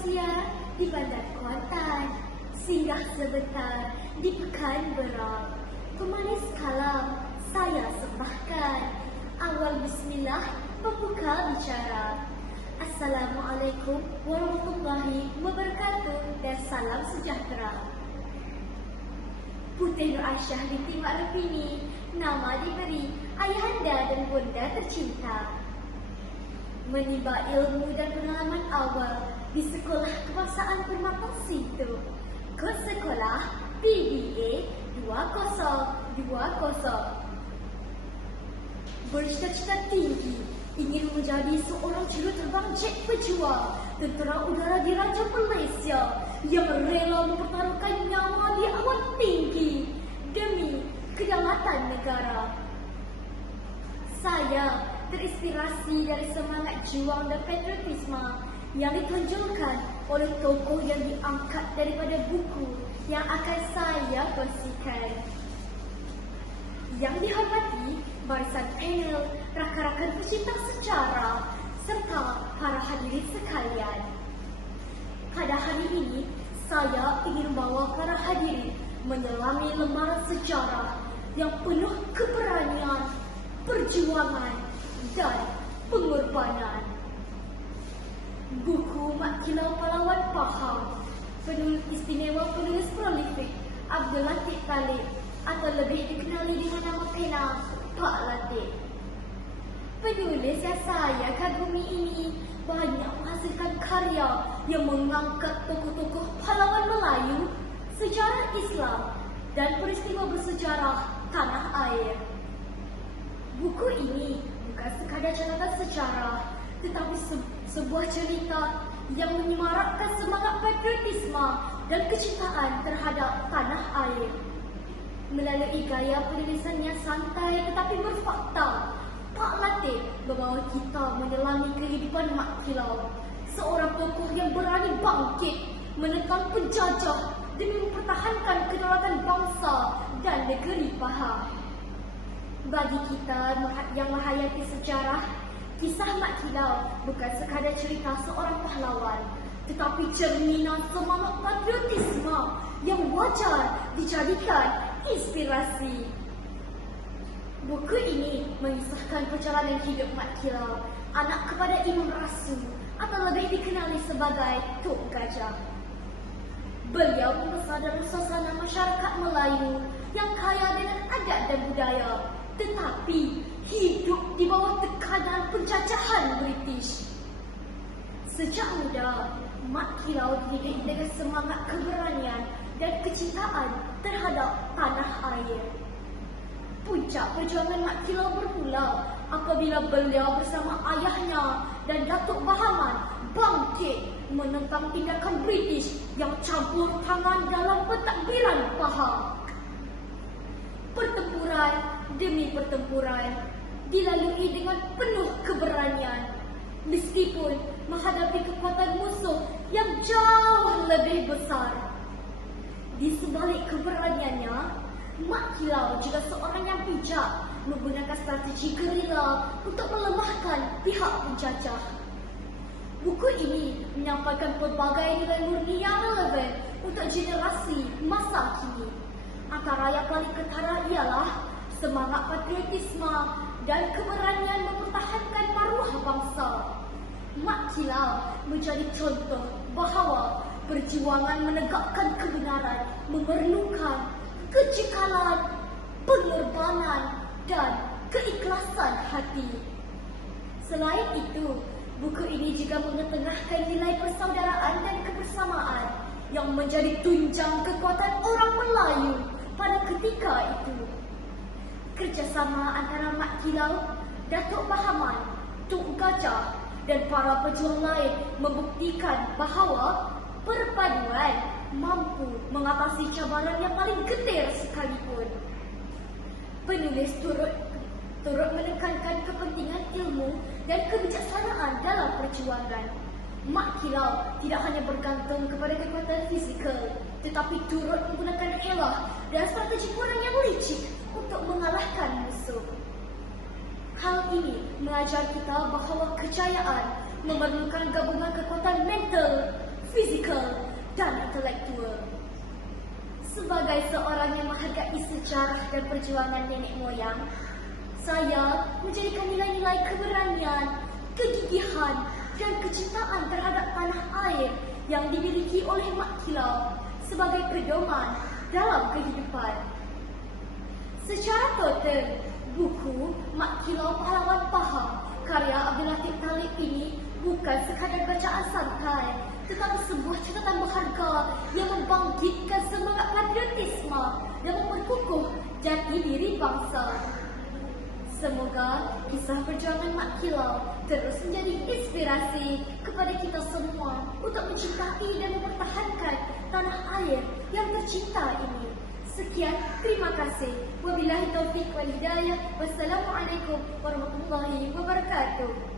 bersiar di Bandar Kuantan, singgah sebentar di Pekan Berang. Pemanis kalam saya sembahkan. Awal bismillah membuka bicara. Assalamualaikum warahmatullahi wabarakatuh dan salam sejahtera. Putih Nur Aisyah binti Mak Rufini, nama diberi ayahanda dan bunda tercinta. Menimba ilmu dan pengalaman awal di sekolah kebangsaan Permata Situ. Kod sekolah PDA 2020. Bercita-cita tinggi ingin menjadi seorang juruterbang jet pejuang tentera udara di Raja Malaysia yang rela mempertaruhkan nyawa di awan tinggi demi kedaulatan negara. Saya terinspirasi dari semangat juang dan patriotisme yang ditonjolkan oleh tokoh yang diangkat daripada buku yang akan saya kongsikan. Yang dihormati barisan panel, rakan-rakan pecinta sejarah serta para hadirin sekalian. Pada hari ini, saya ingin membawa para hadirin menyelami lembaran sejarah yang penuh keberanian, perjuangan dan pengorbanan. Buku Mak Kilau Pahlawan Pahang Penulis istimewa penulis prolifik Abdul Latif Talib atau lebih dikenali dengan nama pena Pak Latif. Penulis yang saya kagumi ini banyak menghasilkan karya yang mengangkat tokoh-tokoh pahlawan Melayu, sejarah Islam dan peristiwa bersejarah tanah air. Buku ini bukan sekadar catatan sejarah tetapi se- sebuah cerita yang menyemarakkan semangat patriotisme dan kecintaan terhadap tanah air. Melalui gaya penulisan yang santai tetapi berfakta, Pak Latif membawa kita menyelami kehidupan Mak Kilau, seorang tokoh yang berani bangkit menekan penjajah demi mempertahankan kedaulatan bangsa dan negeri Pahang. Bagi kita yang menghayati sejarah, kisah Mak Kilau bukan sekadar cerita seorang pahlawan, tetapi cerminan semangat patriotisme yang wajar dijadikan inspirasi. Buku ini mengisahkan perjalanan hidup Mat Kilau, anak kepada Imam Rasul atau lebih dikenali sebagai Tok Gajah. Beliau membesar dalam suasana masyarakat Melayu yang kaya dengan adat dan budaya, tetapi hidup di bawah tekanan penjajahan British. Sejak muda, Mak Kilau dididik dengan semangat keberanian dan kecintaan terhadap tanah air. Puncak perjuangan Mak Kilau bermula apabila beliau bersama ayahnya dan Datuk Bahaman bangkit menentang tindakan British yang campur tangan dalam pentadbiran Pahang. Pertempuran demi pertempuran dilalui dengan penuh keberanian meskipun menghadapi kekuatan musuh yang jauh lebih besar. Di sebalik keberaniannya, Mak Kilau juga seorang yang bijak menggunakan strategi gerila untuk melemahkan pihak penjajah. Buku ini menyampaikan pelbagai nilai murni yang relevan untuk generasi masa kini. Antara yang paling ketara ialah semangat patriotisme dan keberanian mempertahankan maruah bangsa. Mak Kilau menjadi contoh bahawa perjuangan menegakkan kebenaran memerlukan kecekalan, pengorbanan dan keikhlasan hati. Selain itu, buku ini juga mengetengahkan nilai persaudaraan dan kebersamaan yang menjadi tunjang kekuatan orang Melayu pada ketika itu. Kerjasama antara Mak Kilau, Datuk Bahaman, Tok Gajah dan para pejuang lain membuktikan bahawa perpaduan mampu mengatasi cabaran yang paling getir sekalipun. Penulis turut turut menekankan kepentingan ilmu dan kebijaksanaan dalam perjuangan. Mak Kilau tidak hanya bergantung kepada kekuatan fizikal, tetapi turut menggunakan helah dan strategi perang yang licik untuk. Hal ini mengajar kita bahawa kejayaan memerlukan gabungan kekuatan mental, fizikal, dan intelektual. Sebagai seorang yang menghargai sejarah dan perjuangan nenek moyang, saya menjadikan nilai-nilai keberanian, kegigihan dan kecintaan terhadap tanah air yang dimiliki oleh Mak Kilau sebagai pedoman dalam kehidupan. Secara total, buku Mak Kilau Pahlawan Paham karya Abdul Latif Talib ini bukan sekadar bacaan santai tetapi sebuah catatan berharga yang membangkitkan semangat patriotisme dan memperkukuh jati diri bangsa. Semoga kisah perjuangan Mak Kilau terus menjadi inspirasi kepada kita semua untuk mencintai dan mempertahankan tanah air yang tercinta ini. Sekian, terima kasih. Wabillahi taufiq wal hidayah. Wassalamualaikum warahmatullahi wabarakatuh.